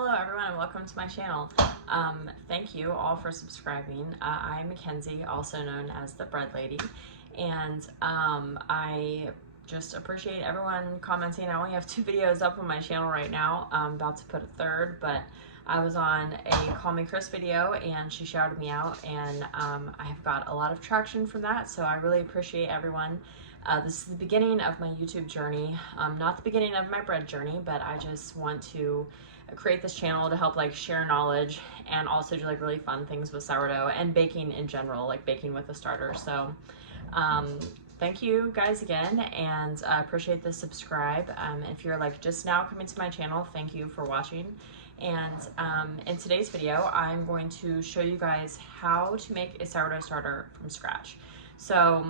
Hello everyone and welcome to my channel. Thank you all for subscribing. I'm Mackenzie, also known as the Bread Lady, and I just appreciate everyone commenting. I only have 2 videos up on my channel right now. I'm about to put a third, but I was on a Call Me Chris video and she shouted me out, and I have got a lot of traction from that, so I really appreciate everyone. This is the beginning of my YouTube journey, not the beginning of my bread journey, but I just want to create this channel to help share knowledge and also do really fun things with sourdough and baking in general, like baking with a starter. So thank you guys again, and I appreciate the subscribe. If you're just now coming to my channel, thank you for watching. And in today's video, I'm going to show you guys how to make a sourdough starter from scratch. So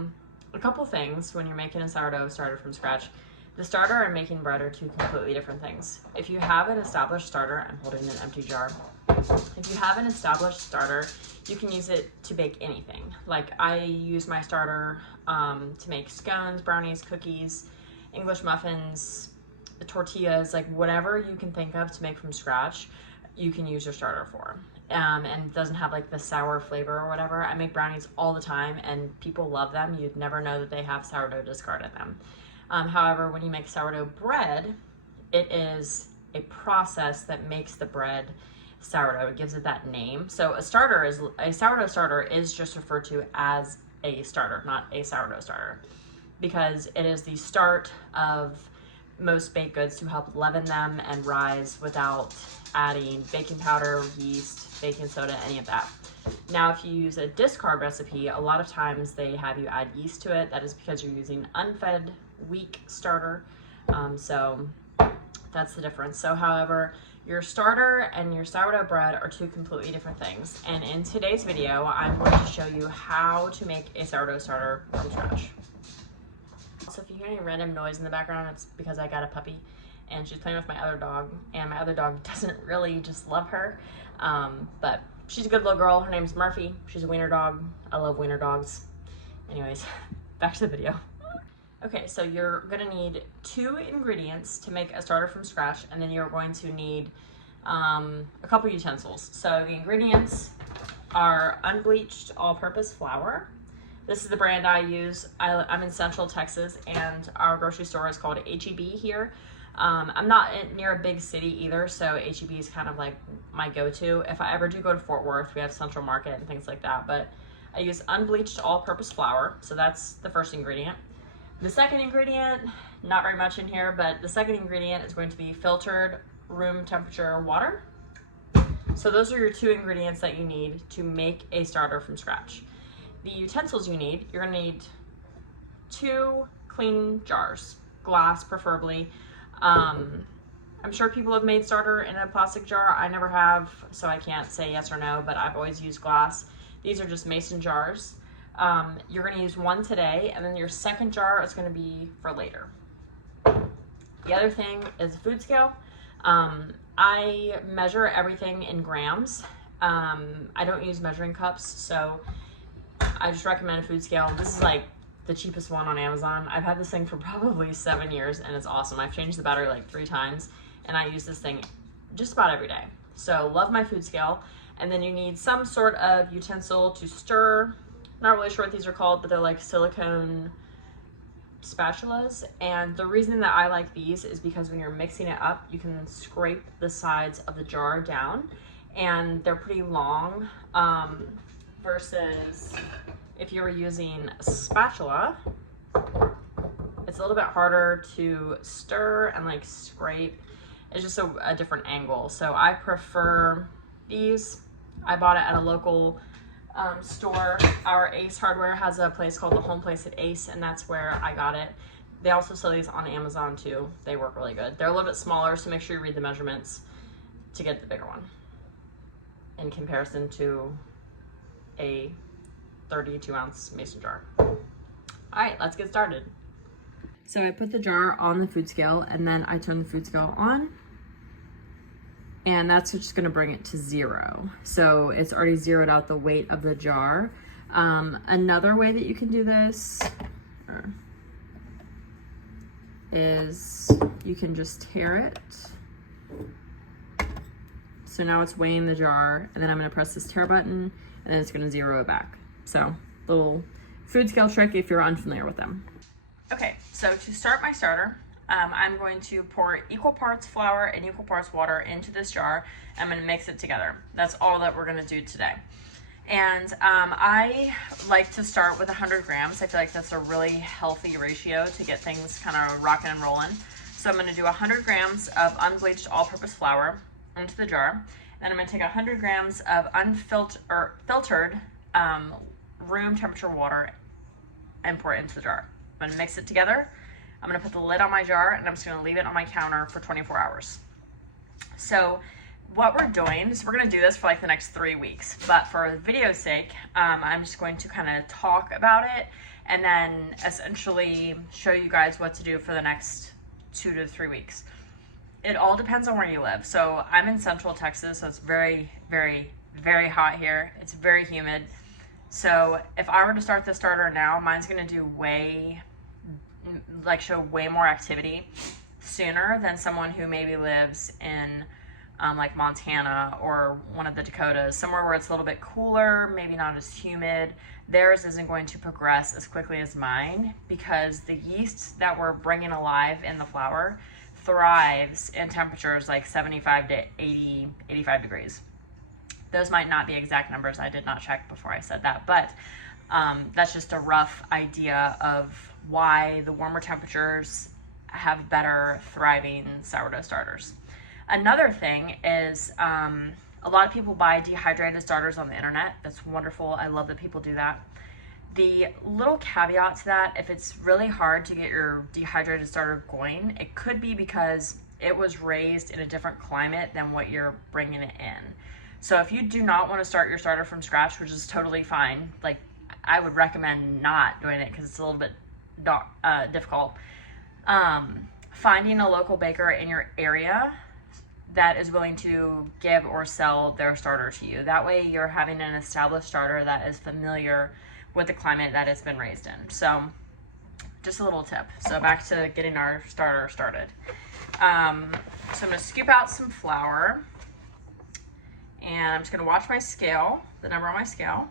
a couple things when you're making a sourdough starter from scratch. The starter and making bread are 2 completely different things. If you have an established starter, I'm holding an empty jar. If you have an established starter, you can use it to bake anything. Like I use my starter to make scones, brownies, cookies, English muffins, tortillas, whatever you can think of to make from scratch, you can use your starter for. And it doesn't have the sour flavor or whatever. I make brownies all the time and people love them. You'd never know that they have sourdough discard in them. However, when you make sourdough bread, it is a process that makes the bread sourdough. It gives it that name. So a sourdough starter is just referred to as a starter, not a sourdough starter, because it is the start of most baked goods to help leaven them and rise without adding baking powder, yeast, baking soda, any of that. Now, if you use a discard recipe, a lot of times they have you add yeast to it. That is because you're using unfed, weak starter. So that's the difference. So however, your starter and your sourdough bread are 2 completely different things. And in today's video, I'm going to show you how to make a sourdough starter from scratch. So if you hear any random noise in the background, it's because I got a puppy and she's playing with my other dog, and my other dog doesn't really just love her, but she's a good little girl. Her name's Murphy. She's a wiener dog. I love wiener dogs. Anyways, back to the video. Okay, so you're gonna need 2 ingredients to make a starter from scratch, and then you're going to need a couple utensils. So the ingredients are unbleached all-purpose flour. This is the brand I use. I'm in Central Texas, and our grocery store is called H-E-B here. I'm not near a big city either, so H-E-B is kind of my go-to. If I ever do go to Fort Worth, we have Central Market and things like that, but I use unbleached all-purpose flour, so that's the first ingredient. The second ingredient, not very much in here, but the second ingredient is going to be filtered room temperature water. So those are your 2 ingredients that you need to make a starter from scratch. The utensils you need, you're gonna need 2 clean jars, glass preferably. I'm sure people have made starter in a plastic jar. I never have, so I can't say yes or no, but I've always used glass. These are just mason jars. You're gonna use 1 today, and then your second jar is gonna be for later. The other thing is a food scale. I measure everything in grams. I don't use measuring cups, so I just recommend a food scale. This is the cheapest one on Amazon. I've had this thing for probably 7 years and it's awesome. I've changed the battery 3 times and I use this thing just about every day. So love my food scale. And then you need some sort of utensil to stir. Not really sure what these are called, but they're silicone spatulas. And the reason that I like these is because when you're mixing it up, you can scrape the sides of the jar down, and they're pretty long, versus if you were using a spatula, it's a little bit harder to stir and scrape. It's just a different angle. So I prefer these. I bought it at a local store. Our Ace Hardware has a place called the Home Place at Ace, and that's where I got it. They also sell these on Amazon too. They work really good. They're a little bit smaller, so make sure you read the measurements to get the bigger one in comparison to a 32-ounce mason jar. All right, let's get started. So I put the jar on the food scale, and then I turn the food scale on, and that's just gonna bring it to 0. So it's already zeroed out the weight of the jar. Another way that you can do this is you can just tare it So now it's weighing the jar, and then I'm gonna press this tare button, and then it's gonna 0 it back. So, little food scale trick if you're unfamiliar with them. Okay, so to start my starter, I'm going to pour equal parts flour and equal parts water into this jar. I'm gonna mix it together. That's all that we're gonna do today. And I like to start with 100 grams. I feel like that's a really healthy ratio to get things kind of rocking and rolling. So I'm gonna do 100 grams of unbleached all-purpose flour into the jar. Then I'm gonna take 100 grams of filtered room temperature water and pour it into the jar. I'm gonna mix it together. I'm gonna put the lid on my jar, and I'm just gonna leave it on my counter for 24 hours. So what we're doing is we're gonna do this for like the next 3 weeks, but for the video's sake, I'm just going to kind of talk about it and then essentially show you guys what to do for the next 2 to 3 weeks. It all depends on where you live. So I'm in Central Texas, so it's very, very, very hot here. It's very humid. So if I were to start this starter now, mine's gonna do show way more activity sooner than someone who maybe lives in like Montana or one of the Dakotas, somewhere where it's a little bit cooler, maybe not as humid. Theirs isn't going to progress as quickly as mine because the yeast that we're bringing alive in the flour thrives in temperatures like 75 to 80, 85 degrees. Those might not be exact numbers. I did not check before I said that, but that's just a rough idea of why the warmer temperatures have better thriving sourdough starters. Another thing is a lot of people buy dehydrated starters on the internet. That's wonderful. I love that people do that. The little caveat to that, if it's really hard to get your dehydrated starter going, it could be because it was raised in a different climate than what you're bringing it in. So if you do not want to start your starter from scratch, which is totally fine, like I would recommend not doing it because it's a little bit difficult. Finding a local baker in your area that is willing to give or sell their starter to you. That way you're having an established starter that is familiar with the climate that it's been raised in. So just a little tip. So back to getting our starter started. So I'm gonna scoop out some flour, and I'm just gonna watch my scale, the number on my scale.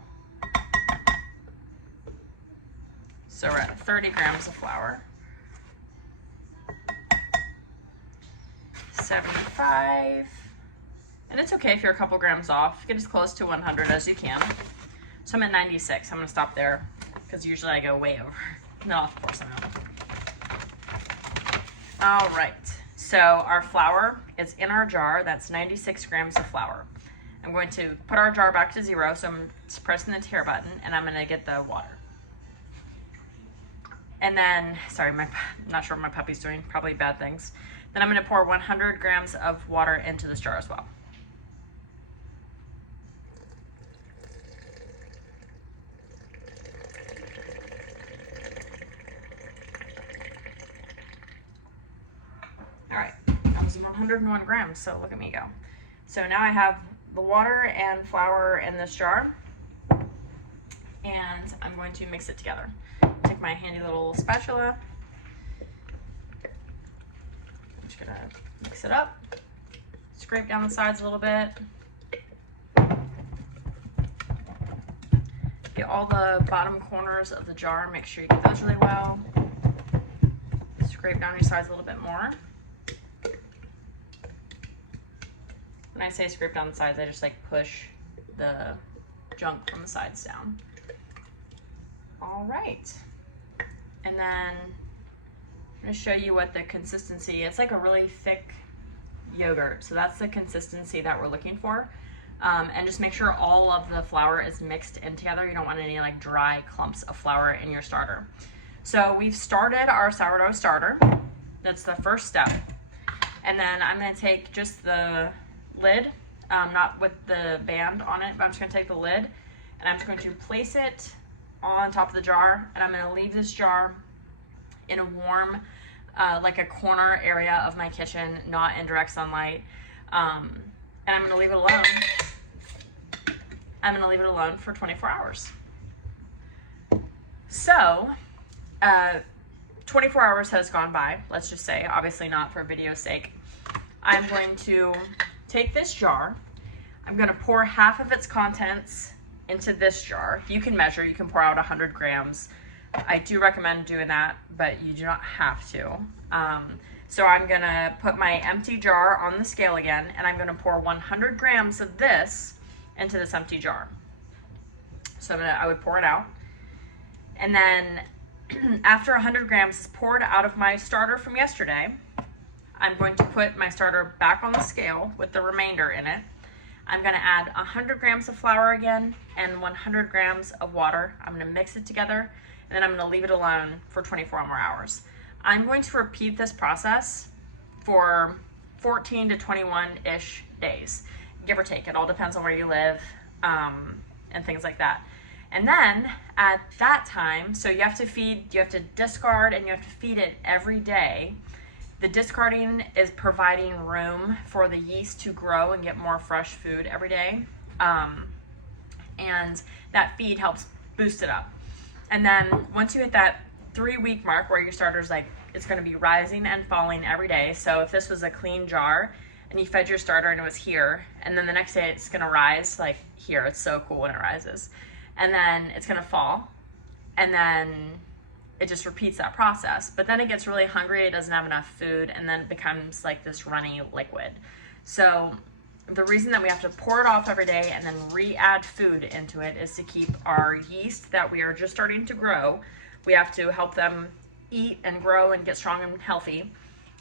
So we're at 30 grams of flour. 75. And it's okay if you're a couple grams off. Get as close to 100 as you can. So I'm at 96. I'm gonna stop there because usually I go way over. No, of course I'm not. All right, so our flour is in our jar. That's 96 grams of flour. I'm going to put our jar back to 0, so I'm pressing the tare button, and I'm gonna get the water. And then, sorry, I'm not sure what my puppy's doing, probably bad things. Then I'm gonna pour 100 grams of water into this jar as well. All right, that was 101 grams, so look at me go. So now I have the water and flour in this jar, and I'm going to mix it together. Take my handy little spatula. I'm just gonna mix it up, scrape down the sides a little bit. Get all the bottom corners of the jar, make sure you get those really well. Scrape down your sides a little bit more. When I say scrape down the sides, I just like push the junk from the sides down. All right. And then I'm gonna show you what the consistency, it's like a really thick yogurt. So that's the consistency that we're looking for. And just make sure all of the flour is mixed in together. You don't want any like dry clumps of flour in your starter. So we've started our sourdough starter. That's the first step. And then I'm gonna take just the lid, not with the band on it, but I'm just gonna take the lid and I'm just going to place it on top of the jar, and I'm gonna leave this jar in a warm, like a corner area of my kitchen, not in direct sunlight. And I'm gonna leave it alone. I'm gonna leave it alone for 24 hours. So, 24 hours has gone by, let's just say, obviously not for video's sake. I'm going to take this jar I'm gonna pour half of its contents into this jar. You can measure, you can pour out 100 grams. I do recommend doing that, but you do not have to. So I'm gonna put my empty jar on the scale again, and I'm gonna pour 100 grams of this into this empty jar. So I would pour it out. And then after 100 grams is poured out of my starter from yesterday, I'm going to put my starter back on the scale with the remainder in it. I'm gonna add 100 grams of flour again and 100 grams of water. I'm gonna mix it together, and then I'm gonna leave it alone for 24 more hours. I'm going to repeat this process for 14 to 21-ish days, give or take. It all depends on where you live and things like that. And then at that time, so you have to discard and you have to feed it every day. The discarding is providing room for the yeast to grow and get more fresh food every day. And that feed helps boost it up. And then once you hit that 3-week mark where your starter's like, it's gonna be rising and falling every day. So if this was a clean jar and you fed your starter and it was here, and then the next day it's gonna rise like here. It's so cool when it rises. And then it's gonna fall. And then it just repeats that process. But then it gets really hungry, it doesn't have enough food, and then it becomes like this runny liquid. So the reason that we have to pour it off every day and then re-add food into it is to keep our yeast that we are just starting to grow. We have to help them eat and grow and get strong and healthy.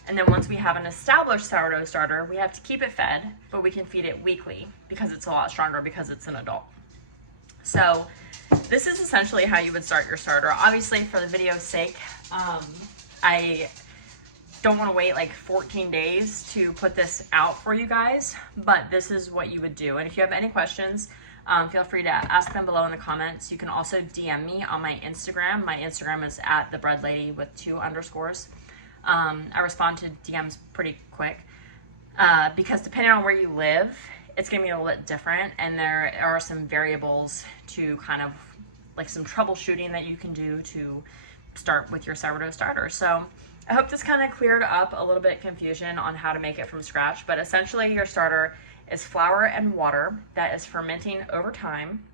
And then once we have an established sourdough starter, we have to keep it fed, but we can feed it weekly because it's a lot stronger because it's an adult. So this is essentially how you would start your starter. Obviously, for the video's sake, I don't want to wait like 14 days to put this out for you guys, but this is what you would do. And if you have any questions, feel free to ask them below in the comments. You can also DM me on my Instagram. My Instagram is @thebreadlady with 2 underscores. I respond to DMs pretty quick because depending on where you live, it's gonna be a little bit different, and there are some variables to kind of like some troubleshooting that you can do to start with your sourdough starter. So I hope this kind of cleared up a little bit of confusion on how to make it from scratch, but essentially your starter is flour and water that is fermenting over time.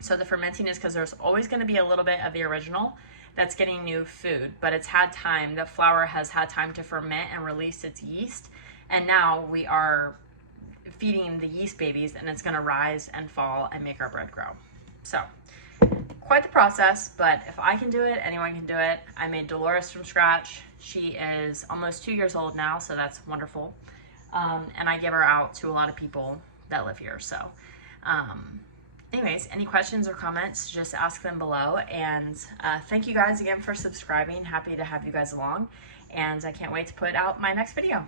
So the fermenting is because there's always gonna be a little bit of the original that's getting new food, but it's had time, the flour has had time to ferment and release its yeast, and now we are feeding the yeast babies, and it's gonna rise and fall and make our bread grow. So quite the process, but if I can do it, anyone can do it. I made Dolores from scratch. She is almost 2 years old now, so that's wonderful. And I give her out to a lot of people that live here. So anyways, any questions or comments, just ask them below. And thank you guys again for subscribing. Happy to have you guys along. And I can't wait to put out my next video.